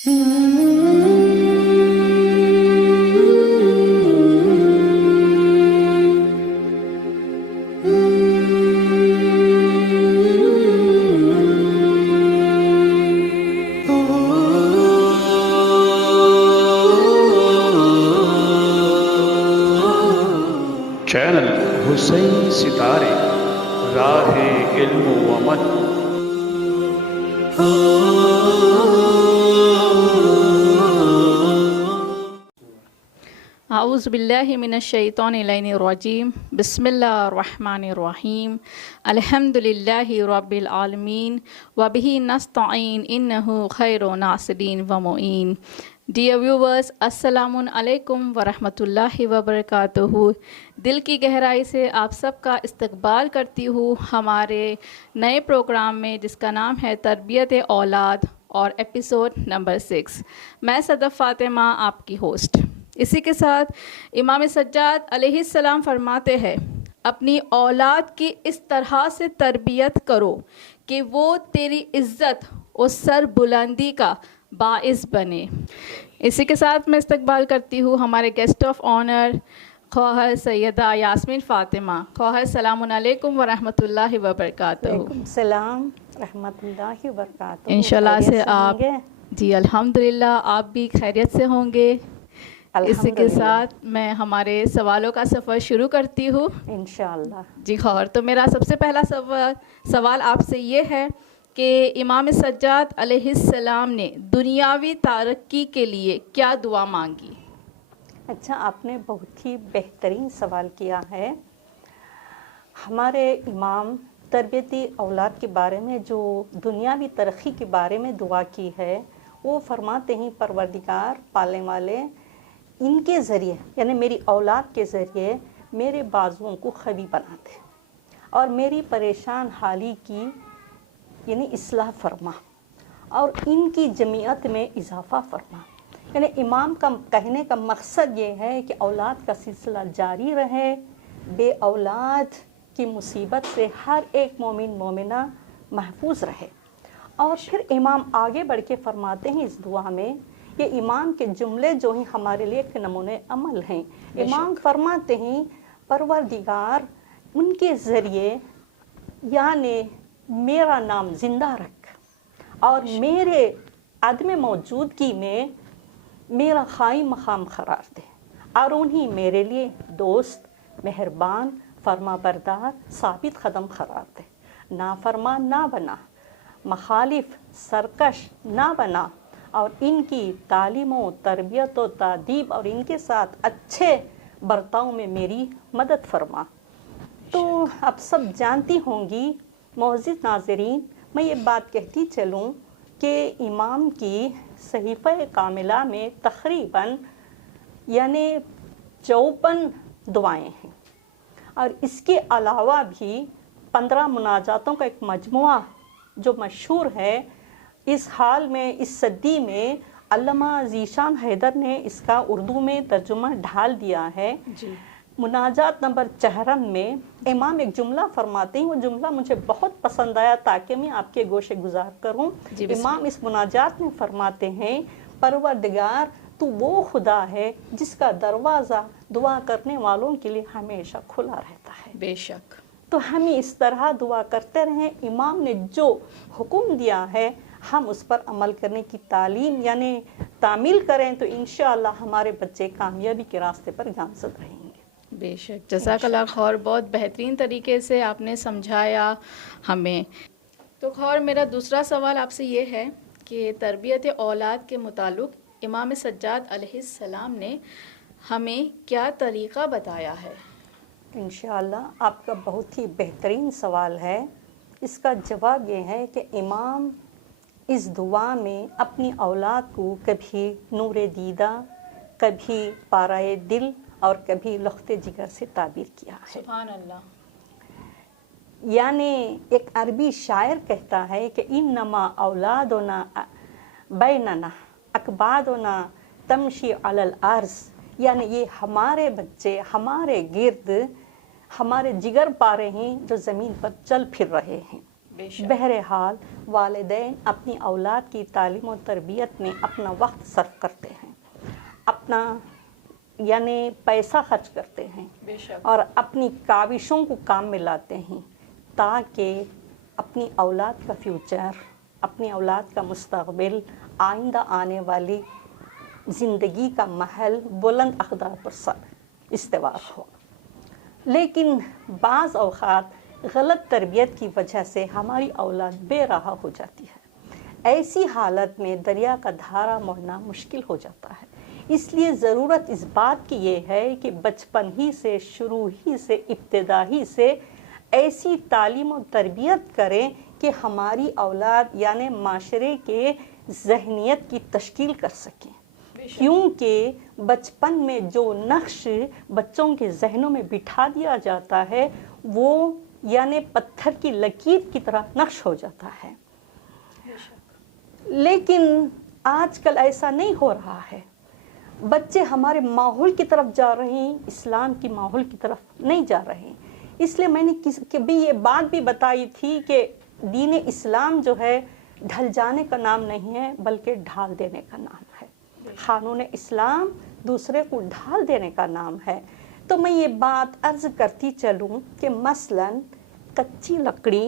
Channel حسین ستارے راہ علم و عمل۔ اعوذ باللہ من الشیطان اللعین الرجیم، بسم اللہ الرحمن الرحیم، الحمد للہ رب العالمین وبہ نستعین انہ خیر ناصرین و معین۔ ڈیئر ویورز، السلام علیکم ورحمۃ اللہ وبرکاتہ۔ دل کی گہرائی سے آپ سب کا استقبال کرتی ہوں ہمارے نئے پروگرام میں، جس کا نام ہے تربیت اولاد اور ایپیسوڈ نمبر 6۔ میں صدف فاطمہ، آپ کی ہوسٹ۔ اسی کے ساتھ امام سجاد علیہ السلام فرماتے ہیں، اپنی اولاد کی اس طرح سے تربیت کرو کہ وہ تیری عزت اور سر بلندی کا باعث بنے۔ اسی کے ساتھ میں استقبال کرتی ہوں ہمارے گیسٹ آف آنر خواہر سیدہ یاسمین فاطمہ۔ خواہر السلام علیکم ورحمۃ اللہ وبرکاتہ۔ وعلیکم السلام رحمۃ اللہ وبرکاتہ۔ انشاءاللہ سے آپ جی الحمدللہ آپ بھی خیریت سے ہوں گے۔ اسی کے ساتھ میں ہمارے سوالوں کا سفر شروع کرتی ہوں انشاءاللہ۔ جی خواہر، تو میرا سب سے پہلا سوال آپ سے یہ ہے کہ امام سجاد علیہ السلام نے دنیاوی ترقی کے لیے کیا دعا مانگی؟ اچھا، آپ نے بہت ہی بہترین سوال کیا ہے۔ ہمارے امام تربیتی اولاد کے بارے میں جو دنیاوی ترقی کے بارے میں دعا کی ہے، وہ فرماتے ہیں، پروردگار پالنے والے، ان کے ذریعے یعنی میری اولاد کے ذریعے میرے بازوؤں کو قوی بنا دے اور میری پریشان حالی کی یعنی اصلاح فرما اور ان کی جمعیت میں اضافہ فرما۔ یعنی امام کا کہنے کا مقصد یہ ہے کہ اولاد کا سلسلہ جاری رہے، بے اولاد کی مصیبت سے ہر ایک مومن مومنہ محفوظ رہے۔ اور پھر امام آگے بڑھ کے فرماتے ہیں اس دعا میں، یہ امام کے جملے جو ہیں ہمارے لیے ایک نمونہ عمل ہیں۔ امام فرماتے ہیں، پروردگار ان کے ذریعے یعنی میرا نام زندہ رکھ اور میرے عدم موجودگی میں میرا قائم مقام قرار دے، اور انہیں میرے لیے دوست، مہربان، فرما بردار، ثابت قدم قرار دے، نافرمان نہ بنا، مخالف سرکش نہ بنا، اور ان کی تعلیم و تربیت و تادیب اور ان کے ساتھ اچھے برتاؤ میں میری مدد فرما۔ تو آپ سب جانتی ہوں گی معزز ناظرین، میں یہ بات کہتی چلوں کہ امام کی صحیفہ کاملہ میں تقریباً یعنی 54 دعائیں ہیں، اور اس کے علاوہ بھی 15 مناجاتوں کا ایک مجموعہ جو مشہور ہے۔ اس حال میں اس صدی میں علامہ ذیشان حیدر نے اس کا اردو میں ترجمہ ڈھال دیا ہے۔ مناجات نمبر 54 میں امام ایک جملہ فرماتے ہیں، وہ جملہ مجھے بہت پسند آیا تاکہ میں آپ کے گوشے گزار کروں۔ امام اس مناجات میں فرماتے ہیں، پروردگار تو وہ خدا ہے جس کا دروازہ دعا کرنے والوں کے لیے ہمیشہ کھلا رہتا ہے۔ بے شک۔ تو ہمیں اس طرح دعا کرتے رہیں، امام نے جو حکم دیا ہے ہم اس پر عمل کرنے کی تعلیم یعنی تعمیل کریں، تو انشاءاللہ ہمارے بچے کامیابی کے راستے پر گامزن رہیں گے۔ بے شک، جزاک اللہ خور، بہت بہترین طریقے سے آپ نے سمجھایا ہمیں۔ تو خور، میرا دوسرا سوال آپ سے یہ ہے کہ تربیت اولاد کے متعلق امام سجاد علیہ السلام نے ہمیں کیا طریقہ بتایا ہے؟ انشاءاللہ آپ کا بہت ہی بہترین سوال ہے۔ اس کا جواب یہ ہے کہ امام اس دعا میں اپنی اولاد کو کبھی نور دیدہ، کبھی پارائے دل اور کبھی لخت جگر سے تعبیر کیا ہے۔ سبحان اللہ۔ یعنی ایک عربی شاعر کہتا ہے کہ انما اولادنا بیننا اکبادنا تمشی علی الارض، یعنی یہ ہمارے بچے ہمارے گرد ہمارے جگر پارے ہیں جو زمین پر چل پھر رہے ہیں۔ بہرحال والدین اپنی اولاد کی تعلیم و تربیت میں اپنا وقت صرف کرتے ہیں، اپنا یعنی پیسہ خرچ کرتے ہیں اور اپنی کاوشوں کو کام میں لاتے ہیں تاکہ اپنی اولاد کا فیوچر، اپنی اولاد کا مستقبل، آئندہ آنے والی زندگی کا محل بلند اقدار پر استوار ہو۔ لیکن بعض اوقات غلط تربیت کی وجہ سے ہماری اولاد بے راہ ہو جاتی ہے۔ ایسی حالت میں دریا کا دھارا موڑنا مشکل ہو جاتا ہے۔ اس لیے ضرورت اس بات کی یہ ہے کہ بچپن ہی سے، شروع ہی سے، ابتدائی سے ایسی تعلیم و تربیت کریں کہ ہماری اولاد یعنی معاشرے کے ذہنیت کی تشکیل کر سکیں، کیونکہ بچپن میں جو نقش بچوں کے ذہنوں میں بٹھا دیا جاتا ہے وہ یعنی پتھر کی لکیر کی طرح نقش ہو جاتا ہے۔ لیکن آج کل ایسا نہیں ہو رہا ہے، بچے ہمارے ماحول کی طرف جا رہے ہیں، اسلام کی ماحول کی طرف نہیں جا رہے ہیں۔ اس لیے میں نے کبھی یہ بات بھی بتائی تھی کہ دین اسلام جو ہے ڈھل جانے کا نام نہیں ہے بلکہ ڈھال دینے کا نام ہے۔ قانون اسلام دوسرے کو ڈھال دینے کا نام ہے۔ تو میں یہ بات عرض کرتی چلوں کہ مثلاً کچی لکڑی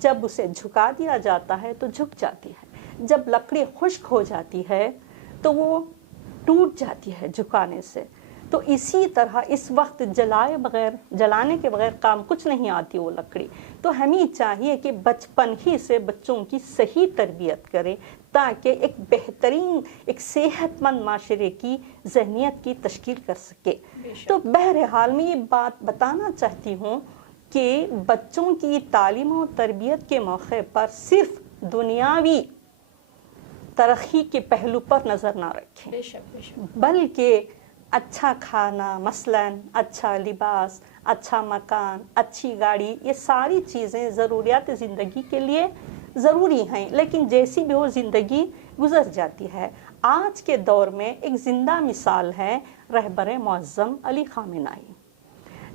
جب اسے جھکا دیا جاتا ہے تو جھک جاتی ہے، جب لکڑی خشک ہو جاتی ہے تو وہ ٹوٹ جاتی ہے جھکانے سے۔ تو اسی طرح اس وقت جلانے کے بغیر کام کچھ نہیں آتی وہ لکڑی۔ تو ہمیں چاہیے کہ بچپن ہی سے بچوں کی صحیح تربیت کریں تاکہ ایک بہترین، ایک صحت مند معاشرے کی ذہنیت کی تشکیل کر سکے۔ تو بہرحال میں یہ بات بتانا چاہتی ہوں کہ بچوں کی تعلیم و تربیت کے موقع پر صرف دنیاوی ترقی کے پہلو پر نظر نہ رکھیں، بلکہ اچھا کھانا، مثلاً اچھا لباس، اچھا مکان، اچھی گاڑی، یہ ساری چیزیں ضروریات زندگی کے لیے ضروری ہیں، لیکن جیسی بھی وہ زندگی گزر جاتی ہے۔ آج کے دور میں ایک زندہ مثال ہے رہبر معظم علی خامنہئی۔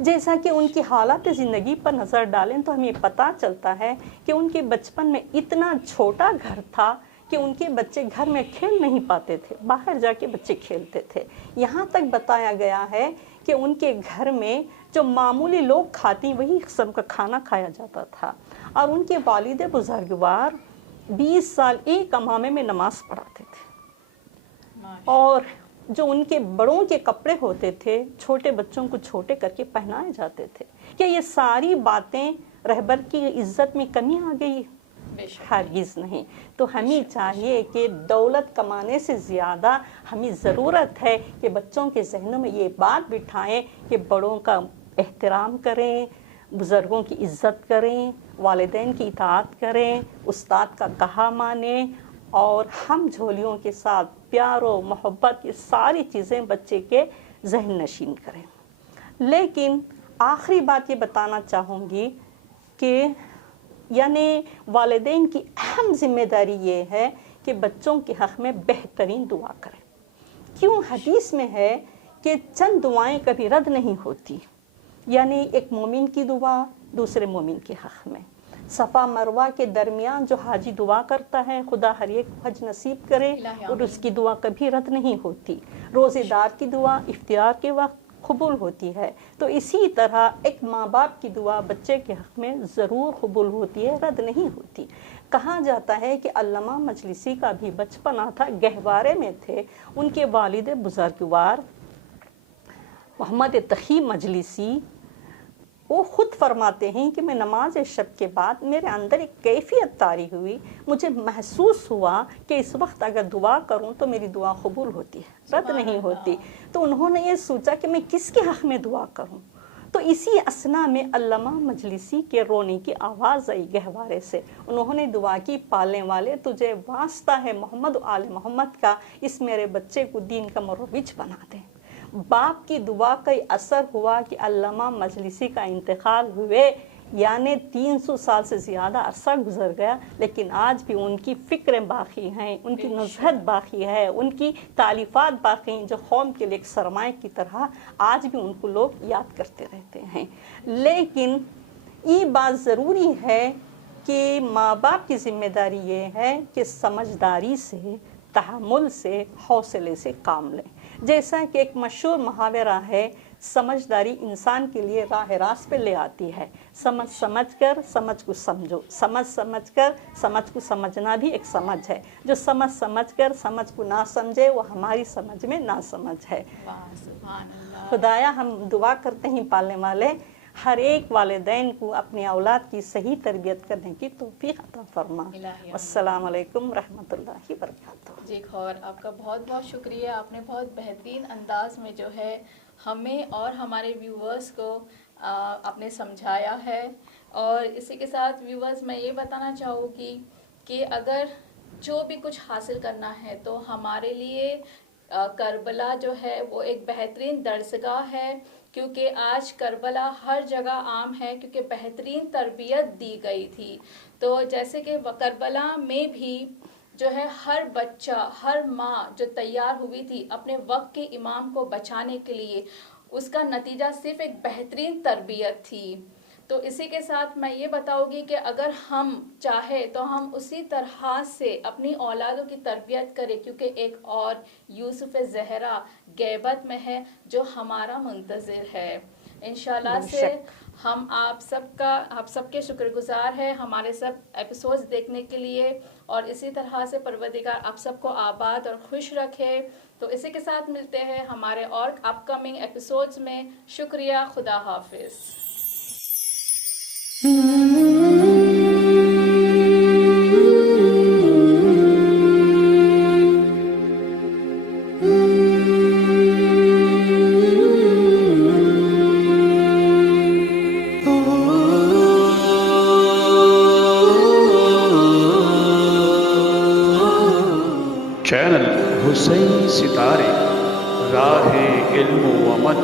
جیسا کہ ان کی حالات زندگی پر نظر ڈالیں تو ہمیں پتہ چلتا ہے کہ ان کے بچپن میں اتنا چھوٹا گھر تھا کہ ان کے بچے گھر میں کھیل نہیں پاتے تھے، باہر جا کے بچے کھیلتے تھے۔ یہاں تک بتایا گیا ہے کہ ان کے گھر میں جو معمولی لوگ کھاتی وہی قسم کا کھانا کھایا جاتا تھا، اور ان کے والد بزرگوار 20 سال ایک امامے میں نماز پڑھاتے تھے، اور جو ان کے بڑوں کے کپڑے ہوتے تھے چھوٹے بچوں کو چھوٹے کر کے پہنائے جاتے تھے۔ کیا یہ ساری باتیں رہبر کی عزت میں کمی آ گئی؟ ہرگز نہیں۔ تو ہمیں چاہیے کہ دولت کمانے سے زیادہ ہمیں ضرورت ہے کہ بچوں کے ذہنوں میں یہ بات بٹھائیں کہ بڑوں کا احترام کریں، بزرگوں کی عزت کریں، والدین کی اطاعت کریں، استاد کا کہا مانیں، اور ہم جھولیوں کے ساتھ پیار و محبت، یہ ساری چیزیں بچے کے ذہن نشین کریں۔ لیکن آخری بات یہ بتانا چاہوں گی کہ یعنی والدین کی اہم ذمہ داری یہ ہے کہ بچوں کے حق میں بہترین دعا کریں۔ کیوں؟ حدیث میں ہے کہ چند دعائیں کبھی رد نہیں ہوتی، یعنی ایک مومن کی دعا دوسرے مومن کے حق میں، صفا مروہ کے درمیان جو حاجی دعا کرتا ہے خدا ہر ایک کو حج نصیب کرے، اور اس کی دعا کبھی رد نہیں ہوتی۔ روزے دار کی دعا افطار کے وقت قبول ہوتی ہے۔ تو اسی طرح ایک ماں باپ کی دعا بچے کے حق میں ضرور قبول ہوتی ہے، رد نہیں ہوتی۔ کہا جاتا ہے کہ علامہ مجلسی کا بھی بچپنا تھا، گہوارے میں تھے، ان کے والد بزرگوار محمد تقی مجلسی وہ خود فرماتے ہیں کہ میں نماز شب کے بعد میرے اندر ایک کیفیت طاری ہوئی، مجھے محسوس ہوا کہ اس وقت اگر دعا کروں تو میری دعا قبول ہوتی ہے، رد نہیں ہوتی۔ تو انہوں نے یہ سوچا کہ میں کس کے حق میں دعا کروں۔ تو اسی اثنا میں علامہ مجلسی کے رونے کی آواز آئی گہوارے سے۔ انہوں نے دعا کی، پالنے والے تجھے واسطہ ہے محمد و آل محمد کا، اس میرے بچے کو دین کا مروج بنا دیں۔ باپ کی دعا کا اثر ہوا کہ علامہ مجلسی کا انتقال ہوئے، یعنی 300 سال سے زیادہ عرصہ گزر گیا، لیکن آج بھی ان کی فکریں باقی ہیں، ان کی نصیحت باقی ہے، ان کی تالیفات باقی ہیں، جو قوم کے لیے ایک سرمایہ کی طرح آج بھی ان کو لوگ یاد کرتے رہتے ہیں۔ لیکن یہ بات ضروری ہے کہ ماں باپ کی ذمہ داری یہ ہے کہ سمجھداری سے، تحمل سے، حوصلے سے کام لیں. جیسا کہ ایک مشہور محاورہ ہے، سمجھداری انسان کے لیے راہ راست پہ لے آتی ہے. سمجھ کر سمجھ کو سمجھو، سمجھ کر سمجھ کو سمجھنا بھی ایک سمجھ ہے. جو سمجھ کر سمجھ کو نہ سمجھے وہ ہماری سمجھ میں نہ سمجھ ہے. خدایا ہم دعا کرتے ہیں پالنے والے ہر ایک والدین کو اپنی اولاد کی صحیح تربیت کرنے کی توفیق عطا فرما. السلام علیکم ورحمۃ اللہ وبرکاتہ. جی خور، آپ کا بہت بہت شکریہ. آپ نے بہت بہترین انداز میں جو ہے ہمیں اور ہمارے ویورز کو آپ نے سمجھایا ہے. اور اسی کے ساتھ ویورز میں یہ بتانا چاہوں گی کہ اگر جو بھی کچھ حاصل کرنا ہے تو ہمارے لیے کربلا جو ہے وہ ایک بہترین درسگاہ ہے، کیونکہ آج کربلا ہر جگہ عام ہے کیونکہ بہترین تربیت دی گئی تھی. تو جیسے کہ کربلا میں بھی جو ہے ہر بچہ، ہر ماں جو تیار ہوئی تھی اپنے وقت کے امام کو بچانے کے لیے، اس کا نتیجہ صرف ایک بہترین تربیت تھی. تو اسی کے ساتھ میں یہ بتاؤں گی کہ اگر ہم چاہے تو ہم اسی طرح سے اپنی اولادوں کی تربیت کریں، کیونکہ ایک اور یوسف زہرا غیبت میں ہے جو ہمارا منتظر ہے. انشاءاللہ سے ہم آپ سب کے شکر گزار ہیں ہمارے سب ایپیسوڈز دیکھنے کے لیے، اور اسی طرح سے پروردگار آپ سب کو آباد اور خوش رکھے. تو اسی کے ساتھ ملتے ہیں ہمارے اور اپ کمنگ ایپیسوڈز میں. شکریہ. خدا حافظ. چینل حسین ستارے، راہ علم و عمل.